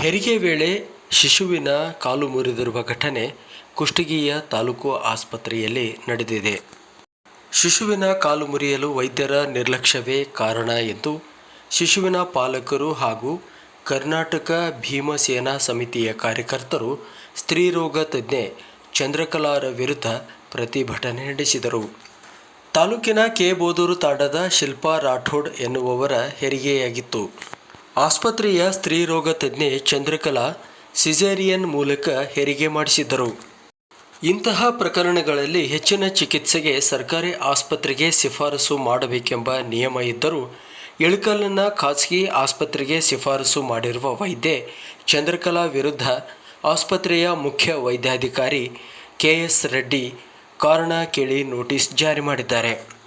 ಹೆರಿಗೆ ವೇಳೆ ಶಿಶುವಿನ ಕಾಲು ಮುರಿದಿರುವ ಘಟನೆ ಕುಷ್ಟಗಿಯ ತಾಲೂಕು ಆಸ್ಪತ್ರೆಯಲ್ಲಿ ನಡೆದಿದೆ. ಶಿಶುವಿನ ಕಾಲು ಮುರಿಯಲು ವೈದ್ಯರ ನಿರ್ಲಕ್ಷ್ಯವೇ ಕಾರಣ ಎಂದು ಶಿಶುವಿನ ಪಾಲಕರು ಹಾಗೂ ಕರ್ನಾಟಕ ಭೀಮಸೇನಾ ಸಮಿತಿಯ ಕಾರ್ಯಕರ್ತರು ಸ್ತ್ರೀರೋಗ ತಜ್ಞೆ ಚಂದ್ರಕಲಾರ ವಿರುದ್ಧ ಪ್ರತಿಭಟನೆ ನಡೆಸಿದರು. ತಾಲೂಕಿನ ಕೆ ಬೋದೂರು ತಾಂಡದ ಶಿಲ್ಪಾ ರಾಠೋಡ್ ಎನ್ನುವವರ ಹೆರಿಗೆಯಾಗಿತ್ತು. ಆಸ್ಪತ್ರೆಯ ಸ್ತ್ರೀರೋಗ ತಜ್ಞೆ ಚಂದ್ರಕಲಾ ಸಿಸೇರಿಯನ್ ಮೂಲಕ ಹೆರಿಗೆ ಮಾಡಿಸಿದ್ದರು. ಇಂತಹ ಪ್ರಕರಣಗಳಲ್ಲಿ ಹೆಚ್ಚಿನ ಚಿಕಿತ್ಸೆಗೆ ಸರ್ಕಾರಿ ಆಸ್ಪತ್ರೆಗೆ ಶಿಫಾರಸು ಮಾಡಬೇಕೆಂಬ ನಿಯಮ ಇದ್ದರೂ ಇಳಕಲ್ನ ಖಾಸಗಿ ಆಸ್ಪತ್ರೆಗೆ ಶಿಫಾರಸು ಮಾಡಿರುವ ವೈದ್ಯೆ ಚಂದ್ರಕಲಾ ವಿರುದ್ಧ ಆಸ್ಪತ್ರೆಯ ಮುಖ್ಯ ವೈದ್ಯಾಧಿಕಾರಿ ಕೆ ಎಸ್ ರೆಡ್ಡಿ ಕಾರಣ ಕೇಳಿ ನೋಟಿಸ್ ಜಾರಿ ಮಾಡಿದ್ದಾರೆ.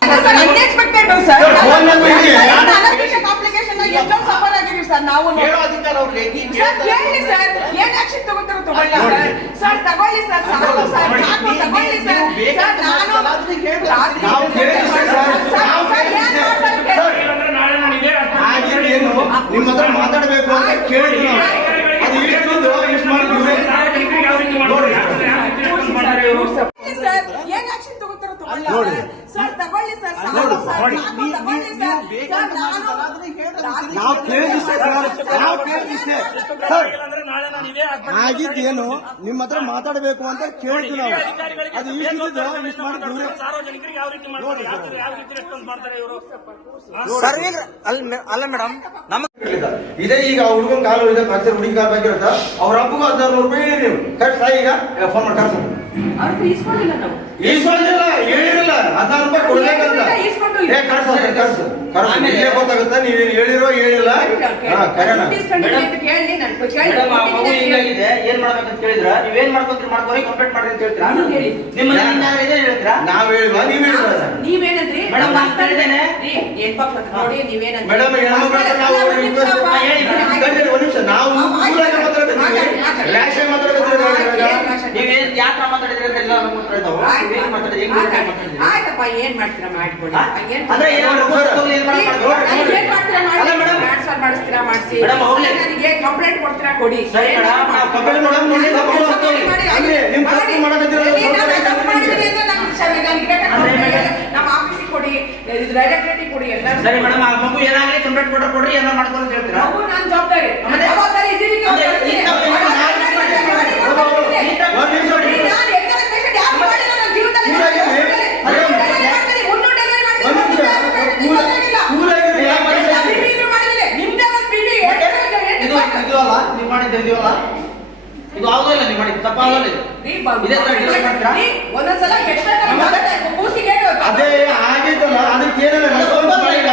ಸರ್ ನಾವು ಕೇಳೋ ಅಧಿಕಾರ ಅವ್ರಿಗೆ ಈಗ ಸರ್ ಕೇಳಿ ಸರ್ ಏನ್ ಆಕ್ಷನ್ ತಗೋತಾರೋ ತಗೊಳ್ಳಿ ಸರ್. ಸರ್ ತಗೊಳ್ಳಿ ಸರ್ ಸಾಕು ಸರ್ ಸಾಕು ತಗೊಳ್ಳಿ ಸರ್. ಸರ್ ನಾನು ನಾವು ಕೇಳಿದ್ವಿ ಸರ್. ಸರ್, ಸರ್, ಏನ್ ಮಾಡ್ತಾರೆ ಕೇಳಿ. ಆಗಿದ್ದೇನು ನಿಮ್ಮ ಹತ್ರ ಮಾತಾಡಬೇಕು ಅಂತ ಕೇಳಿ ನಾವು. ಅದು ಇಷ್ಟು ಸರ್ ಏನ್ ಆಕ್ಷನ್ ತಗೋತಾರೋ ತಗೊಳ್ಳಿ ನೋಡಿ. ಸರ್ ತಗೊಳ್ಳಿ ಸರ್ ಸಾಕು ನೋಡಿ, ಸರ್ ನೋಡಿ. ಸಾಕು ತಗೊಳ್ಳಿ ಸರ್. ಸರ್ ನಾನು ನಾವು ಕೇಳಿದ್ವಿ ಸರ್. ನಾವು ಸರ್ ಆಗಿದ್ದೇನು ನಿಮ್ಮ ಹತ್ರ ಮಾತಾಡಬೇಕು ಅಂತ ಕೇಳಿದ್ವಿ ನಾವು. ಅದು ಈ ರೀತಿ ಸಾರ್ವಜನಿಕರಿಗೆ ಯಾವ ರೀತಿ ಮಾಡ್ತಾರೆ? ಯಾವ ರೀತಿ- ಯಾವ ರೀತಿ ರೆಸ್ಪಾನ್ಸ್ ಮಾಡ್ತಾರೆ ಇವರು? ಅಲ್ಲ ಅಲ್ಲ ಮೇಡಮ್. ಇದೇ ಈಗ ಹುಡುಗನ ಕಾಲು ಇದೆ ಫ್ರಾಕ್ಚರ್ ಹುಡುಗಿ ಕಾಲು ಆಗಿರುತ್ತ ಅವ್ರ ಅಪ್ಪಗೂ ಹದಿನಾರು ನೂರು ರೂಪಾಯಿ ಹೇಳಿ ನೀವು. ಸಾಯಿ ಈಗ? ಫೋನ್ ಮಾಡಿ ಕಳ್ಸ. ಈಸ್ಕೊಂಡಿಲ್ಲ ಹೇಳಿರಲ್ಲ. ಹದಿನಾರು ರೂಪಾಯಿ ಕೊಡ್ಬೇಕಂತ. ಕಳ್ಸ ಕಳ್ಸ. ಇಲ್ಲೇ ಗೊತ್ತಾಗುತ್ತೆ ನೀವು ಹೇಳಿರೋ ಹೇಳಿಲ್ಲ. ಹಾ ಕರೆಣ ಹಿಂಗಾಗಿದೆ ಏನ್ ಮಾಡ್ಬೇಕಂತ ಕೇಳಿದ್ರ? ನೀವೇನ್ ಮಾಡ್ಕೊಂತೀರಿ ಮಾಡ್ಕೊರಿ ಕಂಪ್ಲೇಂಟ್ ಮಾಡ್ರಿ ಅಂತ ಹೇಳ್ತೀರಾ. ನಿಮ್ಮ ಮನೆಯಿಂದ ಇದೆ ಹೇಳ್ತೀರಾ? ನಾವ್ ಹೇಳಿಲ್ವಾ? ನೀವ್ ಹೇಳಿದ್ರ ನೀವೇನಂದ್ರಿ ಮೇಡಮ್, ನೋಡಿ ನೀವೇನಂದ್ರಿ ಮೇಡಮ್ ಹೆಣ್ಮಕ್ಳ ಹತ್ರ ನಾವು ಒಂದ್ ನಿಮಿಷ ಅಪ್ಪ. ಹೇಳಿ, ಒಂದ್ ನಿಮಿಷ. ನಾವು ಕೂಲಾಗಿ ಮಾತಾಡಕತ್ತೀವಿ ನೀವೇನ್ ಯಾಕೆ ಮಾತಾಡಿದ್ರಿ ಅಂತ ಎಲ್ಲ ನಮ್ಮ ಹತ್ರ ಇದಾವು ನೀವೇನ್ ಮಾತಾಡಿದ್ರಿ ಹೆಂಗ್ ಮಾತಾಡಿದ್ರಿ? ಆಯ್ತಪ್ಪ ಏನ್ ಮಾಡ್ತೀರಾ? ಮಾಡ್ಕೊಳ್ಳಿ? ಏನ್ ಅಂದ್ರೆ ಏನ್ ಮಾಡ್ತೀರಾ? ಮಾಡಿ ಮೇಡಮ್. ಟ್ರಾನ್ಸ್ಫರ್ ಮಾಡಿಸ್ತೀರಾ? ಮಾಡಿಸಿ. ಮೇಡಮ್, ಹೋಗ್ಲಿ. ನನಗೆ ಕಂಪ್ಲೇಂಟ್ ಕೊಡ್ತೀರಾ? ಕೊಡಿ. ಸರಿ ಮೇಡಮ್, ನಾವು ಕಂಪ್ಲೇಂಟ್ ಮೇಡಮ್ ನೋಡಿ ಮಾಡ್ತೀವಿ. ಅಂದ್ರೆ ಮಾಡಕತ್ತೀರಲ್ಲ, ತಪ್ಪು ಅಂತ ಕ್ಷಮೆ. ನಮ್ಮ ಆಫೀಸಿಗೆ ಕೊಡಿ. ಇದು ಡೈರೆಕ್ಟರೇಟಿಗೆ ಕೊಡಿ. ಎಲ್ಲ ಸರಿ ಮೇಡಮ್. ಆ ಮಗು ಏನಾಗ್ಲಿ ಕಂಪ್ಲೇಂಟ್ ಕೊಡ್ರಿ ಕೊಡ್ರಿ ಏನೋ ಮಾಡ್ಕೊಂಡು ಅಂತ ಹೇಳ್ತೀರಾ ನಾವು ನಾನು ಜವಾಬ್ದಾರಿ? ಜವಾಬ್ದಾರಿ ಇದ್ದೀನಿ ನೀವು ಅಂದ್ರೆ ಬರ್ತೀನಿ. ಈ ತಪ್ಪು ನಾನು ನಾನು ನಾನು ಮಾಡ್ತೀನಿ. ಮಾಡ್ತೀನಿ. ಒಂದ್ ನಿಮಿಷ ನಾನು ಬಿಡಿ. ಹೆಂಗಾದ್ರೆ patient ಯಾಕೆ ಮಾಡಿಲ್ಲ ನನ್ನ ಜೀವನದಲ್ಲಿ ಕೂಲಾಗಿ ಹೇಳಿ. ನಾನು ಡೆಲಿವರಿ ಮಾಡ್ತೀನಿ, ಮುನ್ನೂರು ಡೆಲಿವರಿ ಮಾಡ್ತೀನಿ, ಒಂದ್ ನಿಮಿಷ ನಿಮ್ಗೆ ಗೊತ್ತಾಗಿಲ್ಲ. ಕೂಲಾಗಿ ಯಾಕೆ ಎಲ್ಲ ಮಾಡಿಲ್ಲ? ಬಿಡಿ ಮಾಡಿದ್ದೀನಿ. ನಿಮ್ದೇ ಒಂದು ಬಿಡಿ, ಎರಡು ಎರಡು ಇದು ಇದು ಅಲ್ಲ ನೀವು ಮಾಡಿದ್ದು ಇದೆಯಲ್ಲ ಇದು ಆಗೋದಿಲ್ಲ ನೀವು ಮಾಡಿದ್ದು ತಪ್ಪಾಗೋಲ್ಲ ಇದು ರೀ, ಬ- ಇದೇ ತರ ಡೆಲಿವರಿ ಮಾಡ್ತೀರಾ ರೀ, ಒಂದೊಂದ್ಸಲ extra time ಮತ್ತೆ? ಆಗುತ್ತೆ. ಕೂಸಿಗೆ ಹೇಳು. ಅದೇ ಆಗಿದ್ದಲ್ಲ ಅದಕ್ಕೆ ಏನಾರ ರೆಸ್ಪಾನ್ಸ್ ಮಾಡಿಲ್ಲ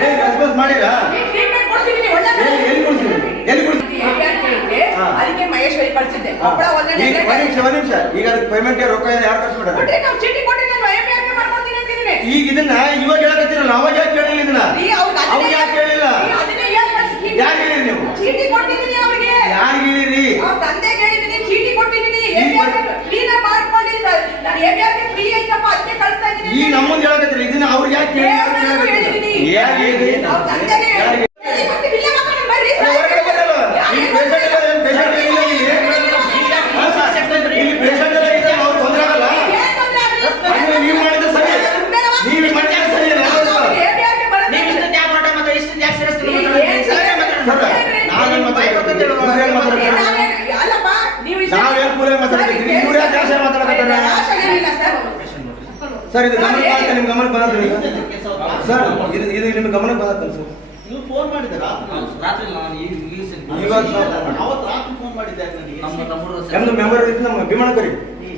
ಏನ್ ರೆಸ್ಪಾನ್ಸ್ ಮಾಡಿಲ್ಲ ನೀ treatment ಕೊಡ್ಸಿದ್ದೀನಿ, ಒಳ್ಳೆ ಎಲ್ಲಿ ಎಲ್ಲಿ ಕೊಡ್ಸಿದ್ರಿ ಎಲ್ಲಿ ಕೊಡ್ಸಿದ್ರಿ APR ಕೇಳಿದ್ರೆ, ಹಾ. ಅದಕ್ಕೆ ಮಹೇಶ್ವರಿ ಕಳ್ಸಿದ್ದೆ ಒಬ್ಬಳ ಒಂದೇ ಈಗ ಒಂದ್ ನಿಮಿಷ ಒಂದ್ ನಿಮಿಷ ಈಗ ಅದಕ್ಕೆ ಪೇಮೆಂಟ್ ರೊಕ್ಕ ಏನು ಯಾರು ಖರ್ಚು ಮಾಡ್ಯಾರ ಕೊಟ್ರಿ ನಾವು ಚೀಟಿ ಕೊಟ್ಟಿದ್ದೀನಿ APR ಗೆ ಮಾಡ್ಕೊಡ್ತೀನಿ ಅಂತಿದ್ದೀನಿ ಈಗ ಇದನ್ನ ಇವಾಗ ಹೇಳಕತ್ತೀರಲ್ಲ ಅವಾಗ ಯಾಕೆ ಕೇಳಿಲ್ಲ ಇದನ್ನ ರೀ, ಅವ್ರಿಗೆ ಅದನ್ನೇ- ಅವಾಗ ಯಾಕೆ ಕೇಳಿಲ್ಲ ರೀ, ಅದನ್ನೇ ಹೇಳ್ ಕಳ್ಸಿ. ಯಾರು ಹೇಳಿರಿ ನೀವು ಚೀಟಿ ಕೊಟ್ಟಿದ್ದೀನಿ ಅವ್ರಿಗೆ ಯಾರು ಹೇಳಿರಿ ಅವ್ರ ತಂದೆಗೆ ಹೇಳಿದ್ದೀನಿ ಚೀಟಿ ಕೊಟ್ಟಿದ್ದೀನಿ APR ಗೆ ಫ್ರೀನ ಮಾಡ್ಕೊಳ್ಳಿ ನಾನು APR ಗೆ ಫ್ರೀ ಐತಪ್ಪ ಅದಕ್ಕೆ ಕಳಿಸ್ತಾ ಇದ್ದೀನಿ ಈಗ ನಮ್ಮಂದ್ ಹೇಳಕತ್ತೀರಿ ಇದನ್ನ ಅವ್ರಿಗೆ ಯಾಕೆ ಕೇಳಿ ದೇವ್ರನ್ನೂ ಹೇಳಿದ್ದೀನಿ. ಯಾರು ಹೇಳಿರಿ ಅವ್ರ ತಂದೆಗೆ ಯಾರು ಹೇಳಿದ್ದೀನಿ. ಮತ್ತೆ ಬಿಲ್ಲ ಮಾಡ್ಕೊಂಡು ಬರ್ರಿ ಏ, ಹೊರಗಡೆ ಬರಲ್ಲ. ಇಲ್ಲಿ patient ಎಲ್ಲ ಏನ್ patient ಇಲ್ಲ ಇಲ್ಲಿ? ಇಲ್ಲಿ patient ಎಲ್ಲ ಇದ್ರೆ ಅವ್ರು ತೊಂದ್ರೆ ಆಗಲ್ಲ? ಏನ್ ತೊಂದ್ರೆ ಆಗ್ಲಿಲ್ಲ? ಅಂದ್ರೆ ನೀವು ಮಾಡಿದ್ದು ಸರಿ. ನೀವು ಮಾಡಿದ್ದು ಸರಿ ಅಲ್ಲ? APR ಗೆ ಬರೋದು ನೀವು ಇಷ್ಟು ಯಾಕೆ ಮಾಡ ಮತ್ತೆ ಇಷ್ಟು ಯಾಕೆ serious ಏನ್ ಮಾತಾಡ್ತೀರಿ? ಸರಿ ಸರ್, ಮಾತಾಡ್ರಿ. ನಾವೇನ್ ಮಾತಾಡ್ತೀವಿ? ಇವ್ರೇನ್ ಮಾತಾಡ್ತಾರೆ? ನಾವೇನ್- ಅಲ್ಲಪ್ಪ, ನೀವು ಇಷ್ಟ- ನಾವೇನ್ ಕೂಲೇ ಮಾತಾಡ್ತೀವಿ? ಇವ್ರು ಯಾಕೆ ಜಾಸ್ತಿ ಮಾತಾಡಕತ್ತಾರ? ಜಾಸ್ತಿ ಏನಿಲ್ಲ ಸರ್. ಸರ್ ಇದು ಗಮನಕ್ಕೆ ಬಂದ ನಿಮ್ ಗಮನಕ್ಕೆ ಬಂದತ್ತ ಈಗ? ಸರ್ ಇದು ಇದು ನಿಮ್ಗೆ ಗಮನಕ್ಕೆ ಬಂದತ್ತಲ್ಲ ಸರ್. ನೀವು ಫೋನ್ ಮಾಡಿದ್ದೀರಾ ರಾತ್ರಿ ನಾನು. ಅವತ್ತು ರಾತ್ರಿ ಫೋನ್ ಮಾಡಿದ್ದೆ ನನಗೆ? ನಮ್ಮ ತಮ್ಮರು ನಮ್ದು ಮೆಂಬರ್ ಇತ್ತು ನಮ್ಮ ವಿಮಾನ ಕರಿ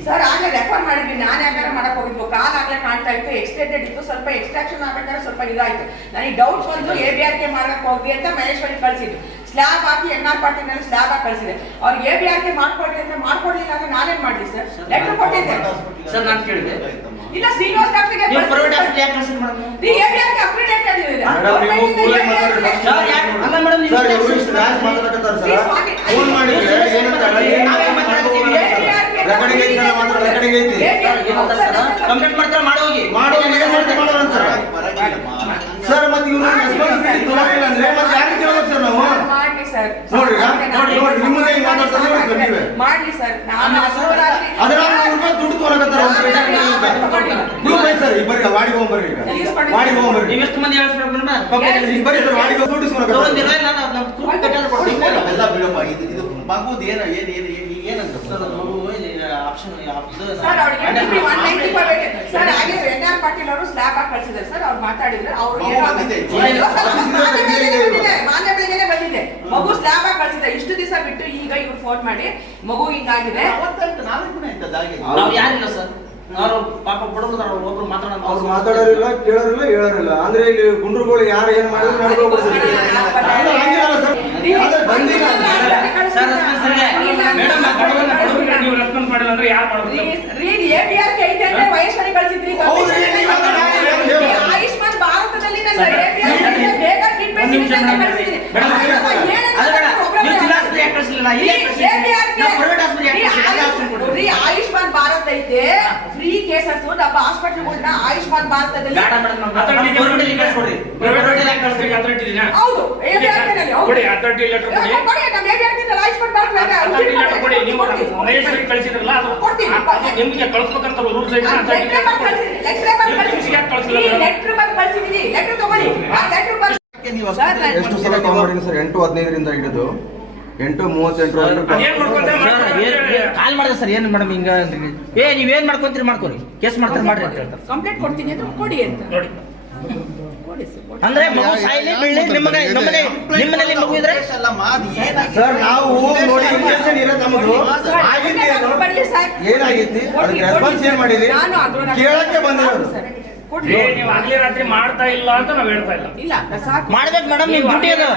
ಸರ್ ಆಗ್ಲೇ ರೆಫರ್ ಮಾಡಿದ್ವಿ ನಾನು ಯಾಕಂದ್ರೆ ಮಾಡಕ್ ಹೋಗಿದ್ವು ಕಾಲ್ ಆಗ್ಲೇ ಕಾಣ್ತಾ ಇತ್ತು ಎಕ್ಸ್ಟೆಂಡೆಡ್ ಇತ್ತು ಸ್ವಲ್ಪ ಎಕ್ಸ್ಟ್ರಾಕ್ಷನ್ ಆಗ್ಬೇಕಾದ್ರೆ ಸ್ವಲ್ಪ ಇದಾಯ್ತು. ನನಗೆ ಡೌಟ್ ಬಂದು ಎ ಬಿ ಆರ್ ಕೆ ಮಾಡಕ್ ಹೋಗಿ ಅಂತ ಮಹೇಶ್ವರಿ ಕಳ್ಸಿದ್ದು. ಸ್ಲ್ಯಾಬ್ ಹಾಕಿ ಎನ್ ಆರ್ ಪಾರ್ಟಿನಲ್ಲಿ ಸ್ಲ್ಯಾಬ್ ಹಾಕಿ ಕಳ್ಸಿದೆ. ಅವ್ರಿಗೆ ಎ ಬಿ ಆರ್ ಕೆ ಮಾಡ್ಕೊಡ್ಲಿ ಅಂತ ಮಾಡ್ಕೊಡ್ಲಿಲ್ಲ ಅಂದ್ರೆ ನಾನೇನ್ ಮಾಡ್ಲಿ ಸರ್? ಲೆಟರ್ ಕೊಟ್ಟಿದ್ದೆ. ಸರ್ ನಾನು ಕೇಳಿದೆ. ಇಲ್ಲ ಶ್ರೀನಿವಾಸ್ ಡಾಕ್ಟರ್ಗೆ ನೀವು ಪ್ರೈವೇಟ್ ಹಾಸ್ಪಿಟಲ್ ಯಾಕೆ ಕಳ್ಸಿದ್ ಮೇಡಮ್ ದಿ ಹೇಳಿ ಯಾಕೆ ಅಪ್ಗ್ರೇಡ್ ಮೇಡಮ್, ನೀವು ಕೂಲೇ ಮಾತಾಡ್ರಿ. ಸರ್, ಯಾಕೆ? ಅಲ್ಲ ಮೇಡಮ್, ನೀವು ಸರ್ ಮಾತಾಡಕತ್ತಾರ ಸರ್. ಮಾಡಿ. ಫೋನ್ ಮಾಡಿದ್ರೆ ಏನಂತಾರ? ನಾವೇ ಮಾತಾಡ್ತೀವಿ. ರೆಕಾರ್ಡಿಂಗ್ ಐತಿ ಸರ್ ಮಾತ್ರ ರೆಕಾರ್ಡಿಂಗ್ ಐತಿ ಕಂಪ್ಲೇಂಟ್ ಮಾಡ್ತಾರೆ ಮಾಡಿ ಹೋಗಿ. ಮಾಡಿ ಏನ್ ಮಾಡೋ ಸರ್. ಮತ್ತೆ ಇವ್ರು ರೆಸ್ಪಾನ್ಸಿಬಿಲಿಟಿ ತಗೊಳ್ಳಿಲ್ಲ ಅಂದ್ರೆ ಮತ್ತೆ ಯಾರಿಗೆ ಸರ್ ನಾವು? ಸರ್. ನೋಡಿ ನೋಡಿ ನಿಮ್ಮನ್ನೇ ಮಾತಾಡ್ತಾರೆ ನೋಡಿ ಸರ್ ನೀವೇ. ಸರ್. ನಾನು ಸರ್, ಅದ್ರ ದುಡ್ಡು ತೊಗೊಳಕತ್ತಾರ ಐತೆ ಸರ್ ಈಗ ಬರ್ರಿ ವಾಡಿಗೆ ಹೋಗ್ಬರ್ರಿ ಈಗ. ವಾಡಿಗೆ ಹೋಗ್ಬರ್ರಿ ನೀವು ಎಷ್ಟು ಮಂದಿ ಹೇಳ್ಸ್ಬೇಕು ಬರ್ರಿ ಸರ್ ವಾಡಿಗೆ ಹೋಗಿ ದುಡ್ಡು. ಅವೆಲ್ಲ ಬಿಡಪ್ಪ ಇದು ಇದು ಏನು ಏನು ಏನ್ ಏನ್ ಏನ್ ಏನಂತ ಸರ್, ಮಗು ಆಪ್ಷನ್ ಇದು ಸರ್ ಅವ್ರಿಗೆ BP 190 ಬರ್ಬೇಕು. ಸರ್ ಹಾಗೆ ಎನ್ ಆರ್ ಪಾಟೀಲ್ ಅವರು ಸ್ಲ್ಯಾಬ್ ಹಾಕಿ ಕಳ್ಸಿದ್ದಾರೆ. ಸರ್ ಅವ್ರು ಮಾತಾಡಿದ್ರು. ಅವ್ರು ಏನೋ. ಮಗು ಸ್ಲ್ಯಾಬ್ ಆಗಿ ಇಷ್ಟು ದಿವಸ ಬಿಟ್ಟು ಈಗ ಇವ್ರು ಫೋನ್ ಮಾಡಿ ಮಗು ಹಿಂಗಾಗಿದೆ. ಅವತ್ತಾಯ್ತು ನಾಲ್ಕು ದಿನ ಆಯ್ತು ಅದಾಗಿ ಅವ್ರು ಯಾರಿಲ್ಲ ಸರ್ ಪಾಪ ಬಡವ್ರು ಒಬ್ರು ಮಾತಾಡೋದು ಅವ್ರು ಮಾತಾಡೋರಿಲ್ಲ ಕೇಳೋರಿಲ್ಲ ಹೇಳೋರಿಲ್ಲ. ಅಂದ್ರೆ ಇಲ್ಲಿ ಗುಂಡ್ರುಗಳು ಯಾರು ಏನ್ ಮಾಡಿದ್ರು. ಆಯುಷ್ಮಾನ್ ಭಾರತದಲ್ಲಿ ನನ್ನ ಬೇಗ ಟ್ರೀಟ್ಮೆಂಟ್ ಆಯುಷ್ಮಾನ್ ಭಾರತ್ ಐತೆ. ಫ್ರೀ ಕೇಸಸ್ ನಮ್ಮ ಹಾಸ್ಪಿಟಲ್ಗಳನ್ನ ಆಯುಷ್ಮಾನ್ ಭಾರತದಲ್ಲಿ? ಹೌದು. ಆಯುಷ್ಮಾನ್ ಭಾರತ್ ಕಳ್ಸ್ಬೇಕಂತ ರೂಲ್ಸ್ ಲೆಟ್ರ್ ಬಂದು ಲೆಟ್ರ್ ತಗೊಳ್ಳಿ. ಆ ಲೆಟ್ರ್ ಎಷ್ಟು ಸಲ ಕಾಲ್ ಮಾಡಿದ್ದೀನಿ ಸರ್? ಎಂಟು ಹದಿನೈದರಿಂದ ಹಿಡಿದು. ಎಂಟು ಮೂವತ್ತೆಂಟು ಕಾಲ್ ಮಾಡಿದೆ ಸರ್, ಏನ್- ಏನ್- ಕಾಲ್ ಮಾಡಿದೆ ಸರ್ ಏನು ಮೇಡಮ್ ಹಿಂಗ ಏ ನೀವ್ ಏನ್ ಮಾಡ್ಕೊಂತೀರಿ ಮಾಡ್ಕೊರಿ. ಕೇಸ್ ಮಾಡ್ತಾರೆ ಮಾಡ್ರಿ ಅಂತ ಹೇಳ್ತಾರೆ. ಕಂಪ್ಲೇಂಟ್ ಕೊಡ್ತೀನಿ ಅಂದ್ರೆ ಕೊಡಿ ಅಂತ. ನೋಡಿ. ಕೊಡಿ ಸರ್, ಕೊಡಿ. ಅಂದ್ರೆ ಮಗು ಸಾಯ್ಲಿ ಬೀಳ್ಲಿ ನಿಮಗೆ ನಮ್ಮನೆ ನಿಮ್ಮನೆಯಲ್ಲಿ ಮಗು ಇದ್ರೆ? ಎಲ್ಲ ಮಾದಿ ಏನಾಗಿದೆ? ಸರ್ ನಾವು ನೋಡಿ ಇಂಜೆಕ್ಷನ್ ಇರೋದು ನಮ್ಮದು ಆಗಿದ್ದು ಏನು? ಬರ್ಲಿ ಸರ್. ಏನಾಗೈತಿ ಅದಕ್ಕೆ ರೆಸ್ಪಾನ್ಸ್ ಏನ್ ಮಾಡಿದ್ರಿ? ಕೇಳಕ್ಕೆ ಬಂದಿರೋದು. ಏ ನೀವು ಆಗ್ಲೇ ರಾತ್ರಿ ಮಾಡ್ತಾ ಇಲ್ಲ ಅಂತ ನಾವ್ ಹೇಳ್ತಾ ಇಲ್ಲ. ಇಲ್ಲ ಸಾಕು. ಮಾಡ್ಬೇಕು ಮೇಡಮ್ ನಿಮ್ ಡ್ಯೂಟಿ ಅದು.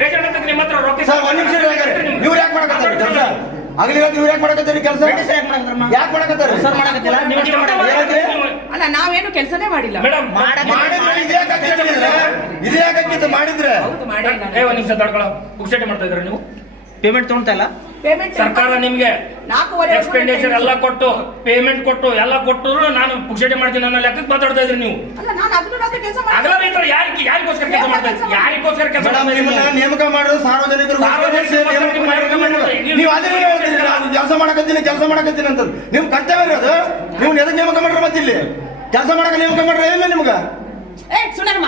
ಬೇಜಾರ್ ನಿಮ್ಮ ಹತ್ರ ರೊಕ್ಕ ಸರ್ ಒಂದ್ ನಿಮಿಷ ಇವ್ರು ಯಾಕೆ ಮಾಡಕತ್ತಾರೆ ಕೆಲಸ? ಆಗ್ಲಿ ಇವತ್ತು ಇವ್ರು ಯಾಕೆ ಮಾಡಕತ್ತಾರೆ ಕೆಲಸ? ಯಾಕ್ ಮಾಡಕತ್ತಾರೆ? ಸರ್ ಮಾಡಕತ್ತಿಲ್ಲ. ನೀವು ಅಲ್ಲ ನಾವೇನು ಕೆಲಸನೇ ಮಾಡಿಲ್ಲ. ಮೇಡಮ್ ಇದೇ ಯಾಕೆ ಮಾಡಿದ್ರೆ? ಹೌದು ಮಾಡಿ ಏ ಒಂದ್ ನಿಮಿಷ ತಡ್ಕೊಳ್ಳೋ ಪುಕ್ಷಟೆ ಮಾಡ್ತಾ ಇದ್ರ ನೀವು? ಪೇಮೆಂಟ್ ತಗೊಂತಾ ಇಲ್ಲ. ಪೇಮೆಂಟ್ ಸರ್ಕಾರ ನಿಮ್ಗೆ ಎಕ್ಸ್ಪೆಂಡಿಚರ್ ಎಲ್ಲ ಕೊಟ್ಟು ಪೇಮೆಂಟ್ ಕೊಟ್ಟು ಎಲ್ಲ ಕೊಟ್ಟು ನಾನು ಪುಕ್ಷಟೆ ಮಾಡ್ತೀನಿ ನನ್ನ ಲೆಕ್ಕಕ್ಕೆ ಮಾತಾಡ್ತಾ ಇದ್ರಿ ನೀವು. ಅಲ್ಲ ನಾನು ಅದನ್ನ ಮಾತ್ರ ಕೆಲಸ ಅಗಲ ರೈತರು ಯಾರಿಗೆ ಯಾರಿಗೋಸ್ಕರ ಕೆಲಸ ಮಾಡ್ತಾ ಯಾರಿಗೋಸ್ಕರ ಕೆಲಸ ನೇಮಕ ಮಾಡೋದು ಸಾರ್ವಜನಿಕರು ನೀವು ಅದನ್ನೇ ಕೆಲಸ ಮಾಡಕತ್ತೀನಿ ಕೆಲಸ ಮಾಡಕತ್ತೀನಿ ಅಂತ ನಿಮ್ ಕರ್ತವ್ಯ ಅದು. ನೀವು ಎದಕ್ಕೆ ನೇಮಕ ಮಾಡ್ರಿ ಮತ್ತಿಲ್ಲಿ? ಕೆಲಸ ಮಾಡಕ ನೇಮಕ ಮಾಡ್ರಿ ಏನಿಲ್ಲ ನಿಮ್ಗ? ಏ ಸುನರ್ಮ